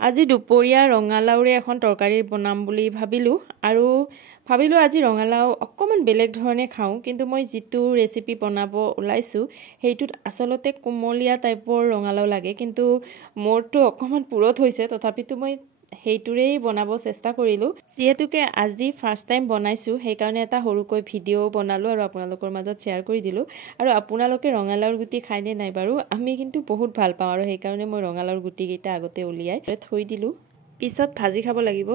আজি দুপৰীয়া ৰঙালাওৰে এখন তৰকাৰী বনাম বুলি ভাবিলো আৰু আজি ৰঙালাও অকমান বেলেগ ধৰণে খাওঁ কিন্তু মই যেটো ৰেচিপি বনাব ওলাইছো হেইটোত আসলতে কোমলিয়া টাইপৰ ৰঙালাও লাগে কিন্তু মোৰটো অকমান পুৰত হৈছে তথাপিতো মই হেইটোৰেই বনাব চেষ্টা কৰিলো যেহেতুকে আজি ফাৰ্স্ট টাইম বনাইছো সেই কাৰণে এটা হৰুকৈ ভিডিও বনালো আৰু আপোনালোকৰ মাজত শেয়াৰ কৰি দিলো আৰু আপোনালোকে ৰঙালাওৰ গুটি খাইনে নাই বাৰু আমি কিন্তু বহুত ভাল পাওঁ আৰু সেই কাৰণে মই ৰঙালাওৰ গুটি কেইটা আগতে উলিয়াই থৈ দিলো পিছত ভাজি খাব লাগিব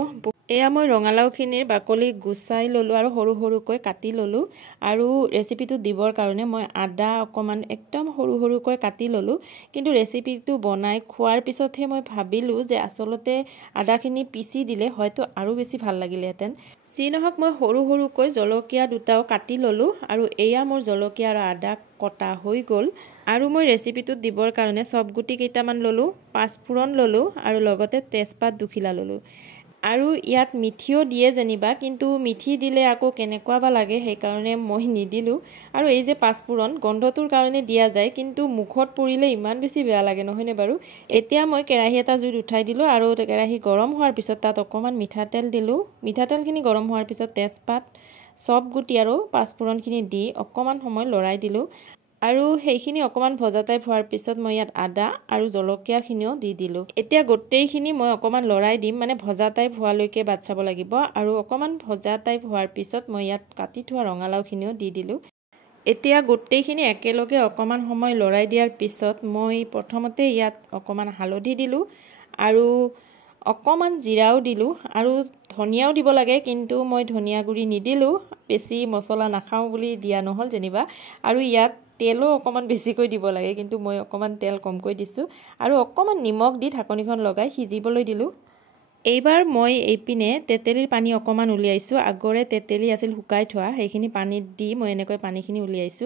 এয়া মই ৰঙালাওখিনিৰ বাকলি গুছাই ললো আৰু হৰু হৰুকৈ কাটি ললো আৰু ৰেচিপিটো দিবৰ কাৰণে মই আদা অকমান একদম হৰু হৰুকৈ কাটি ললো কিন্তু ৰেচিপিটো বনাই খোৱাৰ পিছতহে মই ভাবিলো যে আসলতে আদাখিনি পিছি দিলে হয়তো আৰু বেছি ভাল লাগিলেহেঁতেন যি নহওক মই হৰু হৰুকৈ জলকীয়া দুটাও কাটি ললো আৰু এয়া মোৰ জলকীয়া আৰু আদা কটা হৈ গল আৰু মই ৰেচিপিটো দিবৰ কাৰণে সব গুটি কেইটামান ললো পাঁচফোৰণ ললো আৰু লগতে তেজপাত দুখিলা ললো আৰু ইয়াত মিঠিও দিয়ে জেনিবা কিন্তু মিঠি দিলে আকৌ কেনেকুৱা বা লাগে সেই কাৰণে মই নিদিলো আৰু এই যে পাঁচফোৰণ গন্ধটোৰ কাৰণে দিয়া যায় কিন্তু মুখত পৰিলে ইমান বেছি বেয়া লাগে নহয়নে বাৰু এতিয়া মই কেৰাহী এটা জুইত উঠাই দিলো আৰু কেৰাহী গৰম হোৱাৰ পিছত তাত অকমান মিঠাতেল দিলো মিঠাতেলখিনি গৰম হোৱাৰ পিছত তেজপাত সব গুটি আৰু পাঁচফোৰণখিনি দি অকমান সময় লৰাই দিলো আৰু হেইখিনি অকমান ভজা টাইপ হোৱাৰ পিছত মই ইয়াত আদা আৰু জলকীয়াখিনিও দি দিলো এতিয়া গোটেইখিনি মই অকমান লৰাই দিম মানে ভজা টাইপ হোৱালৈকে বাচ্চাব লাগিব আৰু অকমান ভজা টাইপ হোৱাৰ পিছত মই ইয়াত কাটি থোৱা ৰঙালাওখিনিও দি দিলো এতিয়া গোটেইখিনি একেলগে অকমান সময় লৰাই দিয়াৰ পিছত মই প্ৰথমতে ইয়াত অকমান হালধি দিলো আৰু অকমান জিৰাও দিলো আৰু ধনিয়াও দিব লাগে কিন্তু মই ধনিয়া গুৰি নিদিলো বেছি মছলা নাখাওঁ বুলি দিয়া নহল জেনিবা আৰু ইয়াত তেলো অকমান বেছিকৈ দিব লাগে কিন্তু মই অকমান তেল কমকৈ দিছো আৰু অকমান নিমখ দি ঢাকনিখন লগাই সিজিবলৈ দিলো এইবাৰ মই এইপিনে তেতেলীৰ পানী অকমান উলিয়াইছো আগৰে তেতেলী আছিল শুকাই থোৱা সেইখিনি পানীত দি মই এনেকৈ পানীখিনি উলিয়াইছো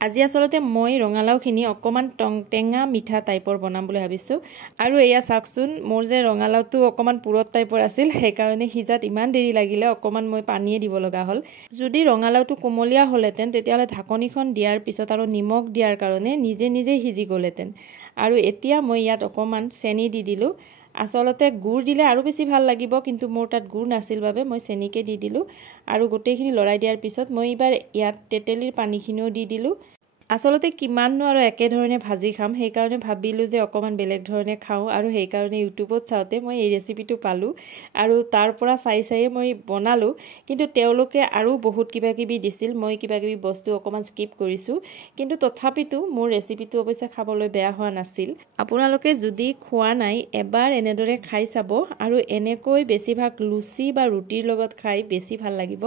আজি আসলতে মই ৰঙালাওখিনি অকমান টেঙা মিঠা টাইপৰ বনাম বুলি ভাবিছো আৰু এয়া চাকচোন মোৰ যে ৰঙালাওটো অকমান পুৰত টাইপৰ আছিল সেই কাৰণে হিজাত ইমান দেৰি লাগিলে অকমান মই পানীয়ে দিব লগা হ'ল যদি ৰঙালাওটো কোমলিয়া হলেতেন তেতিয়ালে ঢাকনিখন দিয়াৰ পিছত আৰু নিমখ দিয়াৰ কাৰণে নিজে নিজে হিজি গলেতেন আৰু এতিয়া মই ইয়াত অকমান চেনি দি দিলো আসলতে গুড় দিলে আৰু বেছি ভাল লাগিব কিন্তু মোৰ তাত গুড় নাছিল বাবে মই চেনিকে দি দিলো আৰু গোটেইখিনি লৰাই দিয়াৰ পিছত মই এবাৰ ইয়াত তেতেলীৰ পানীখিনিও দি দিলো আসলতে কিমাননো আৰু একে ধৰণে ভাজি খাম সেই কাৰণে ভাবিলো যে অকমান বেলেগ ধৰণে খাও আৰু সেই কাৰণে ইউটিউবত চাওতে মই এই ৰেচিপিটো পালো আৰু তাৰ পৰা চাই মই বনালো কিন্তু তেওঁলোকে আৰু বহুত কিবাকিবি দিছিল মই কিবাকিবি বস্তু অকমান স্কিপ কৰিছো কিন্তু তথাপিতো মোৰ ৰেচিপিটো অৱশ্যে খাবলৈ বেয়া হোৱা নাছিল আপোনালোকে যদি খোৱা নাই এবাৰ এনেদৰে খাই চাব আৰু এনেকৈ বেছিভাগ লুচি বা ৰুটিৰ লগত খাই বেছি ভাল লাগিব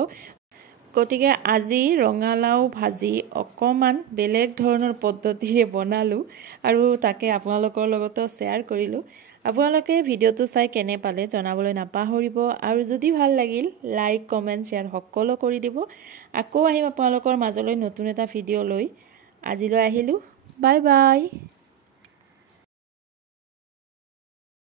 গতিকে আজি ৰঙালাও ভাজি অকমান বেলেগ ধৰণৰ পদ্ধতিৰে বনালো আৰু তাকে আপোনালোকৰ লগতো শেয়াৰ কৰিলো আপোনালোকে ভিডিওটো চাই কেনে পালে জনাবলৈ নাপাহৰিব আৰু যদি ভাল লাগিল লাইক কমেন্ট শেয়াৰ সকলো কৰি দিব আকৌ আহিম আপোনালোকৰ মাজলৈ নতুন এটা ভিডিও লৈ আজিলৈ আহিলো বাই বাই